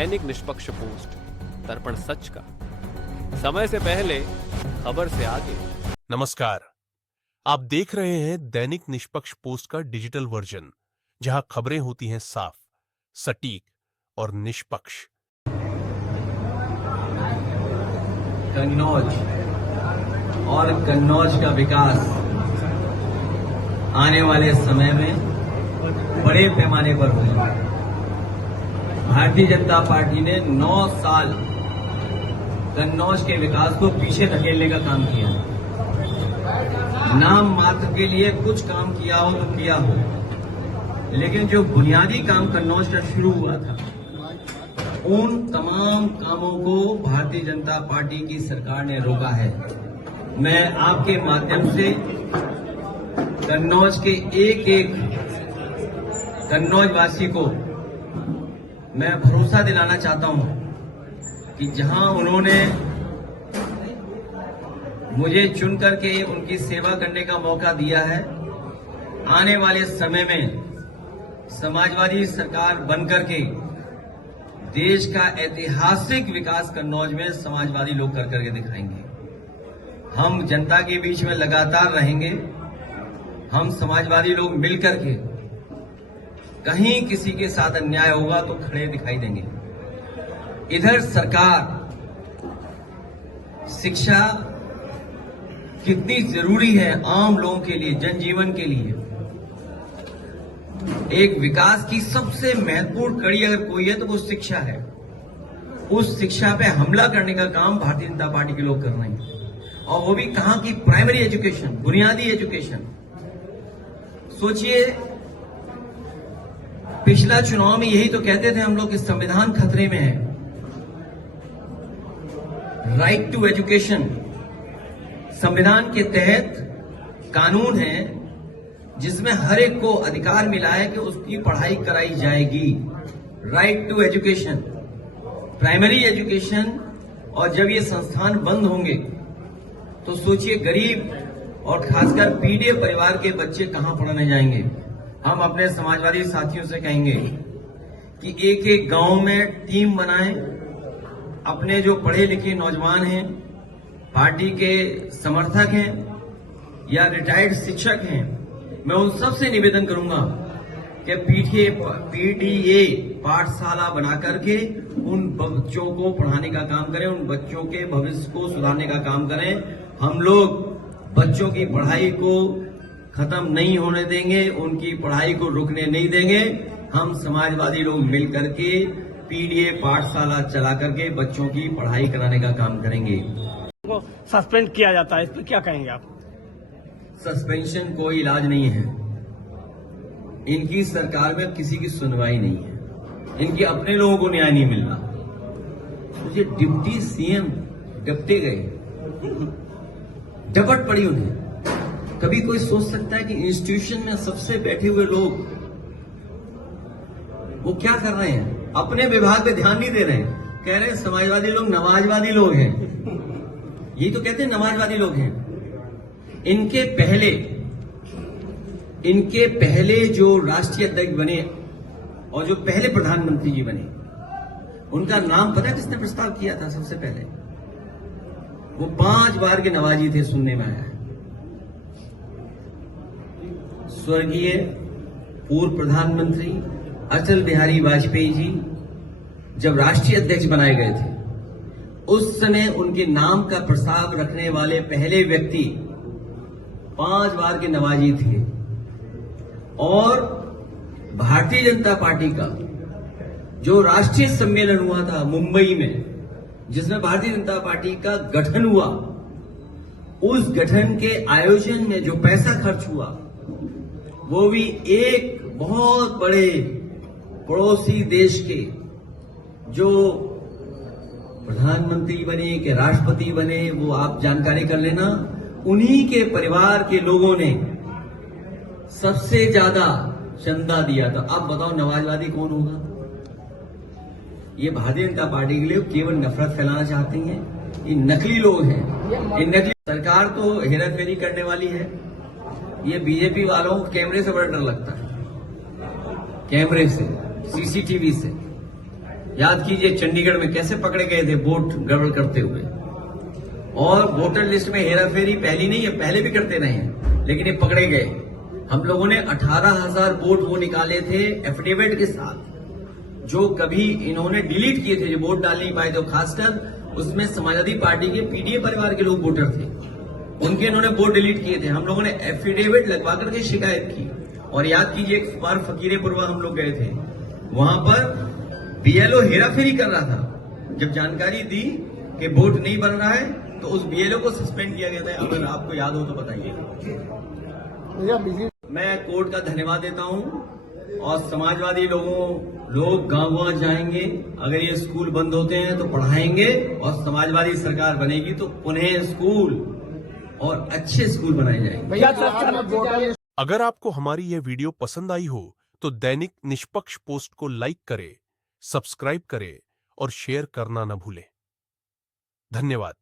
दैनिक निष्पक्ष पोस्ट, दर्पण सच का, समय से पहले, खबर से आगे। नमस्कार, आप देख रहे हैं दैनिक निष्पक्ष पोस्ट का डिजिटल वर्जन, जहां खबरें होती हैं साफ, सटीक और निष्पक्ष। कन्नौज और कन्नौज का विकास आने वाले समय में बड़े पैमाने पर होगा। भारतीय जनता पार्टी ने 9 साल कन्नौज के विकास को पीछे धकेलने का काम किया। नाम मात्र के लिए कुछ काम किया हो तो किया हो, लेकिन जो बुनियादी काम कन्नौज का शुरू हुआ था, उन तमाम कामों को भारतीय जनता पार्टी की सरकार ने रोका है। मैं आपके माध्यम से कन्नौज के एक एक कन्नौज वासी को मैं भरोसा दिलाना चाहता हूं कि जहां उन्होंने मुझे चुन करके उनकी सेवा करने का मौका दिया है, आने वाले समय में समाजवादी सरकार बनकर के देश का ऐतिहासिक विकास कन्नौज में समाजवादी लोग कर करके दिखाएंगे। हम जनता के बीच में लगातार रहेंगे। हम समाजवादी लोग मिलकर के कहीं किसी के साथ अन्याय होगा तो खड़े दिखाई देंगे। इधर सरकार शिक्षा कितनी जरूरी है आम लोगों के लिए, जनजीवन के लिए। एक विकास की सबसे महत्वपूर्ण कड़ी अगर कोई है तो वो शिक्षा है। उस शिक्षा पे हमला करने का काम भारतीय जनता पार्टी के लोग कर रहे हैं, और वो भी कहां की प्राइमरी एजुकेशन, बुनियादी एजुकेशन। सोचिए, पिछला चुनाव में यही तो कहते थे हम लोग कि संविधान खतरे में है। राइट टू एजुकेशन संविधान के तहत कानून है जिसमें हर एक को अधिकार मिला है कि उसकी पढ़ाई कराई जाएगी। Right to education, primary education. और जब ये संस्थान बंद होंगे तो सोचिए गरीब और खासकर पीड़ित परिवार के बच्चे कहां पढ़ने जाएंगे। हम अपने समाजवादी साथियों से कहेंगे कि एक एक गांव में टीम बनाएं। अपने जो पढ़े लिखे नौजवान हैं, पार्टी के समर्थक हैं या रिटायर्ड शिक्षक हैं, मैं उन सबसे निवेदन करूंगा कि पीडीए पाठशाला बना करके उन बच्चों को पढ़ाने का काम करें, उन बच्चों के भविष्य को सुधारने का काम करें। हम लोग बच्चों की पढ़ाई को खत्म नहीं होने देंगे, उनकी पढ़ाई को रुकने नहीं देंगे। हम समाजवादी लोग मिल करके पीडीए पाठशाला चला करके बच्चों की पढ़ाई कराने का काम करेंगे। सस्पेंड किया जाता है, इस पर क्या कहेंगे आप? सस्पेंशन कोई इलाज नहीं है। इनकी सरकार में किसी की सुनवाई नहीं है। इनके अपने लोगों को न्याय नहीं मिल रहा। मुझे डिप्टी सीएम डपटे गए, डपट पड़ी उन्हें। कभी कोई सोच सकता है कि इंस्टीट्यूशन में सबसे बैठे हुए लोग वो क्या कर रहे हैं? अपने विभाग पे ध्यान नहीं दे रहे हैं। कह रहे हैं समाजवादी लोग नमाजवादी लोग हैं। यही तो कहते हैं नमाजवादी लोग हैं। इनके पहले जो राष्ट्रीय अध्यक्ष बने और जो पहले प्रधानमंत्री जी बने, उनका नाम पता है किसने प्रस्ताव किया था? सबसे पहले वो 5 बार के नवाजी थे, सुनने में आया है। स्वर्गीय पूर्व प्रधानमंत्री अटल बिहारी वाजपेयी जी जब राष्ट्रीय अध्यक्ष बनाए गए थे, उस समय उनके नाम का प्रस्ताव रखने वाले पहले व्यक्ति 5 बार के नवाजी थे। और भारतीय जनता पार्टी का जो राष्ट्रीय सम्मेलन हुआ था मुंबई में, जिसमें भारतीय जनता पार्टी का गठन हुआ, उस गठन के आयोजन में जो पैसा खर्च हुआ, वो भी एक बहुत बड़े पड़ोसी देश के जो प्रधानमंत्री बने कि राष्ट्रपति बने, वो आप जानकारी कर लेना। उन्हीं के परिवार के लोगों ने सबसे ज्यादा चंदा दिया था। अब बताओ नमाजवादी कौन होगा? ये भारतीय जनता पार्टी के लिए केवल नफरत फैलाना चाहती हैं। ये नकली लोग हैं। ये नकली सरकार तो हेराफेरी करने वाली है। ये बीजेपी वालों को कैमरे से बड़ा डर लगता है, कैमरे से, सीसीटीवी से। याद कीजिए चंडीगढ़ में कैसे पकड़े गए थे वोट गड़बड़ करते हुए, और वोटर लिस्ट में हेराफेरी पहली नहीं है, पहले भी करते रहे हैं, लेकिन ये पकड़े गए। हम लोगों ने 18,000 वोट वो निकाले थे एफिडेविट के साथ, जो कभी इन्होंने डिलीट किए थे, जो वोट डाल नहीं पाए थे, खासकर उसमें समाजवादी पार्टी के पीडीए परिवार के लोग वोटर थे, उनके इन्होंने वोट डिलीट किए थे। हम लोगों ने एफिडेविट लगवा करके शिकायत की। और याद कीजिए एक बार फकीरेपुरवा हम लोग गए थे, वहां पर बीएलओ हेराफेरी कर रहा था। जब जानकारी दी कि वोट नहीं बन रहा है तो उस बीएलओ को सस्पेंड किया गया था। अगर आपको याद हो तो बताइए। मैं कोर्ट का धन्यवाद देता हूं, और समाजवादी लोग गांव जाएंगे, अगर ये स्कूल बंद होते हैं तो पढ़ाएंगे, और समाजवादी सरकार बनेगी तो पुनः स्कूल और अच्छे स्कूल बनाए जाएंगे। अगर आपको हमारी यह वीडियो पसंद आई हो तो दैनिक निष्पक्ष पोस्ट को लाइक करें, सब्सक्राइब करें और शेयर करना न भूलें। धन्यवाद।